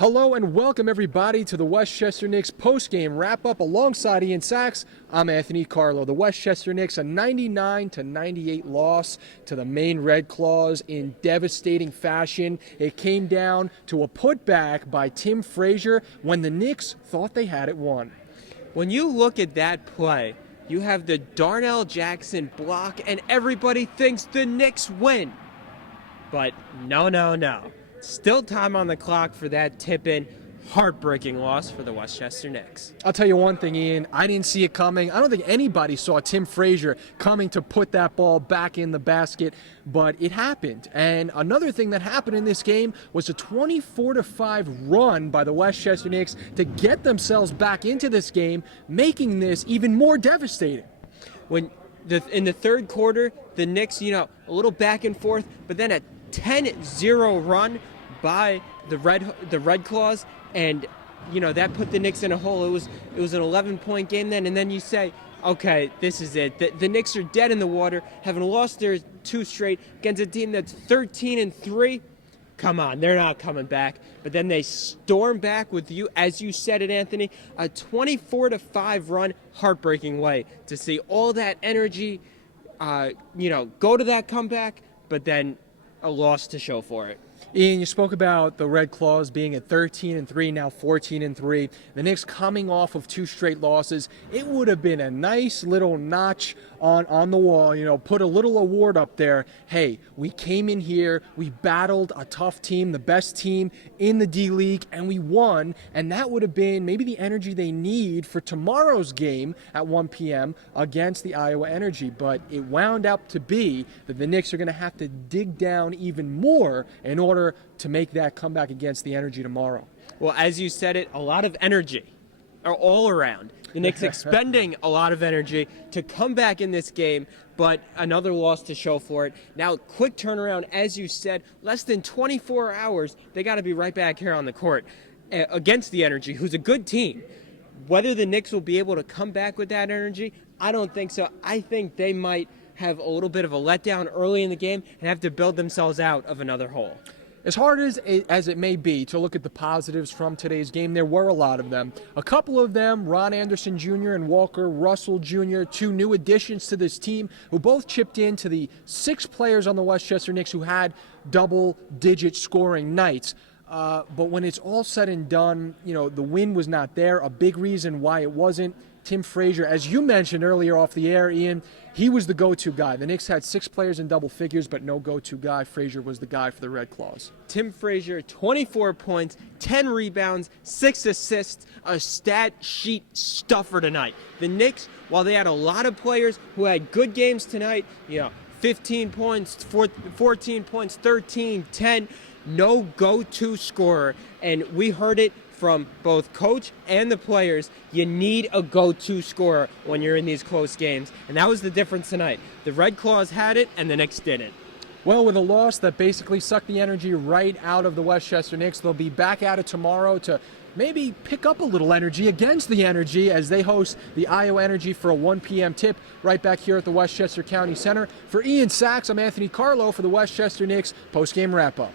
Hello and welcome everybody to the Westchester Knicks post-game wrap-up alongside Ian Sachs. I'm Anthony Carlo. The Westchester Knicks a 99-98 loss to the Maine Red Claws in devastating fashion. It came down to a putback by Tim Frazier when the Knicks thought they had it won. When you look at that play, you have the Darnell Jackson block and everybody thinks the Knicks win. But no. Still time on the clock for that tip-in. Heartbreaking loss for the Westchester Knicks. I'll tell you one thing, Ian. I didn't see it coming. I don't think anybody saw Tim Frazier coming to put that ball back in the basket, but it happened. And another thing that happened in this game was a 24-5 run by the Westchester Knicks to get themselves back into this game, making this even more devastating. In the third quarter, the Knicks, a little back and forth, but then a 10-0 run by the Red Claws, and that put the Knicks in a hole. It was an 11-point game then, and then you say, okay, this is it. The Knicks are dead in the water, having lost their two straight against a team that's 13-3. Come on, they're not coming back. But then they storm back with you, as you said it, Anthony, a 24-5 run, heartbreaking way to see all that energy, go to that comeback, but then a loss to show for it. Ian, you spoke about the Red Claws being at 13-3, now 14-3. The Knicks coming off of two straight losses. It would have been a nice little notch on the wall, put a little award up there. Hey, we came in here, we battled a tough team, the best team in the D-League, and we won. And that would have been maybe the energy they need for tomorrow's game at 1 p.m. against the Iowa Energy. But it wound up to be that the Knicks are going to have to dig down even more in order to make that comeback against the Energy tomorrow. Well, as you said it, a lot of energy all around. The Knicks expending a lot of energy to come back in this game, but another loss to show for it. Now, quick turnaround, as you said, less than 24 hours, they got to be right back here on the court against the Energy, who's a good team. Whether the Knicks will be able to come back with that energy, I don't think so. I think they might have a little bit of a letdown early in the game and have to build themselves out of another hole. As hard as it may be to look at the positives from today's game, there were a lot of them. A couple of them, Ron Anderson Jr. and Walker Russell Jr., two new additions to this team who both chipped in to the 6 players on the Westchester Knicks who had double-digit scoring nights. But when it's all said and done, the win was not there. A big reason why it wasn't. Tim Frazier, as you mentioned earlier off the air, Ian, he was the go-to guy. The Knicks had 6 players in double figures, but no go-to guy. Frazier was the guy for the Red Claws. Tim Frazier, 24 points, 10 rebounds, 6 assists, a stat sheet stuffer tonight. The Knicks, while they had a lot of players who had good games tonight, 15 points, 14 points, 13, 10, no go-to scorer. And we heard it from both coach and the players. You need a go-to scorer when you're in these close games. And that was the difference tonight. The Red Claws had it, and the Knicks didn't. Well, with a loss that basically sucked the energy right out of the Westchester Knicks, they'll be back at it tomorrow to maybe pick up a little energy against the Energy as they host the Iowa Energy for a 1 p.m. tip right back here at the Westchester County Center. For Ian Sachs, I'm Anthony Carlo for the Westchester Knicks post-game wrap-up.